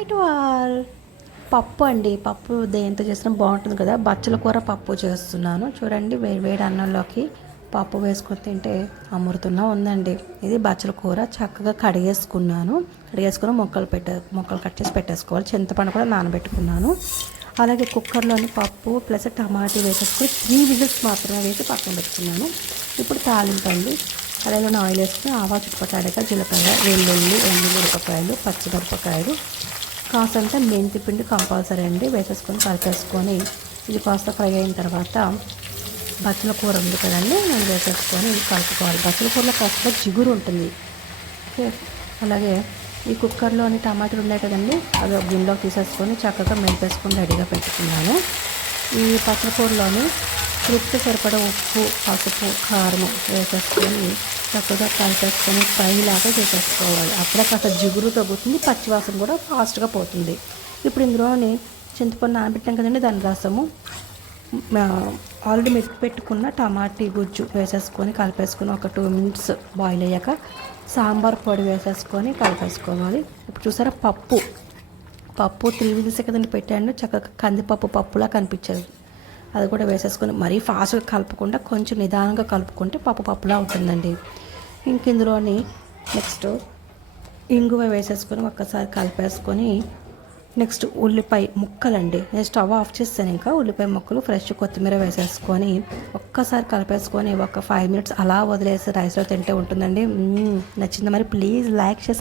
ఇటు ఆల్ పప్పు అండి. పప్పు దేంతో చేసినా బాగుంటుంది కదా. బచ్చల కూర పప్పు చేస్తున్నాను చూడండి. వేడి వేడి అన్నంలోకి పప్పు వేసుకొని తింటే అమృతంలా ఉందండి. ఇది బచ్చల కూర చక్కగా కడిగేసుకుని ముక్కలు కట్ చేసి పెట్టేసుకోవాలి. చింతపండు కూడా నానబెట్టుకున్నాను. అలాగే కుక్కర్లోని పప్పు ప్లస్ టమాటా వేసేసుకొని 3 విజిల్స్ మాత్రమే వేసి పక్కన పెట్టుకున్నాను. ఇప్పుడు తాలింపండి. అలాగే ఆయిల్ వేసుకుని ఆవా చుట్టుపక్కల జీలకర్ర, వెల్లుల్లి, ఎండుమిరపకాయలు, పచ్చిమిరపకాయలు, కాసంత మెంతి పిండి కంపల్సరీ అండి వేసేసుకొని కలిపేసుకొని ఇది కాస్త ఫ్రై అయిన తర్వాత బచ్చల కూర ఉంది కదండి నేను వేసేసుకొని కలుపుకోవాలి. బచ్చల కూరలో కాస్త జిగురు ఉంటుంది. ఓకే. అలాగే ఈ కుక్కర్లోని టమాటాలు ఉన్నాయి కదండి అవి ఒక గిన్నెలోకి తీసేసుకొని చక్కగా మెలిపేసుకొని రెడీగా పెట్టుకున్నాను. ఈ బచ్చల కూరలోని రుచికి సరిపడా ఉప్పు, పసుపు, కారం వేసేసుకొని చక్కగా కలిపేసుకొని ఫ్రై లాగా చేసేసుకోవాలి. అప్పుడే కాస్త జిగురు తగ్గుతుంది, పచ్చివాసన కూడా ఫాస్ట్గా పోతుంది. ఇప్పుడు ఇందులోని చింతపండు నానబెట్టాం కదండి దాని రసము, ఆల్రెడీ పెట్టుకున్న టమాటీ గుజ్జు వేసేసుకొని కలిపేసుకొని ఒక 2 మినిట్స్ బాయిల్ అయ్యాక సాంబార్ పొడి వేసేసుకొని కలిపేసుకోవాలి. ఇప్పుడు చూసారా పప్పు 3 విజిల్స్ కదండి పెట్టాను. చక్కగా కందిపప్పు పప్పులా కనిపించేది. అది కూడా వేసేసుకొని మరీ ఫాస్ట్గా కలుపుకుండా కొంచెం నిదానంగా కలుపుకుంటే పప్పులా ఉంటుందండి. ఇంక ఇందులోని నెక్స్ట్ ఇంగువ వేసేసుకొని ఒక్కసారి కలిపేసుకొని నెక్స్ట్ ఉల్లిపాయ ముక్కలండి. నేను స్టవ్ ఆఫ్ చేస్తాను. ఇంకా ఉల్లిపాయ ముక్కలు, ఫ్రెష్ కొత్తిమీర వేసేసుకొని ఒక్కసారి కలిపేసుకొని ఒక 5 మినిట్స్ అలా వదిలేసి రైస్లో తింటే ఉంటుందండి. నచ్చింది మరి ప్లీజ్ లైక్ చేసి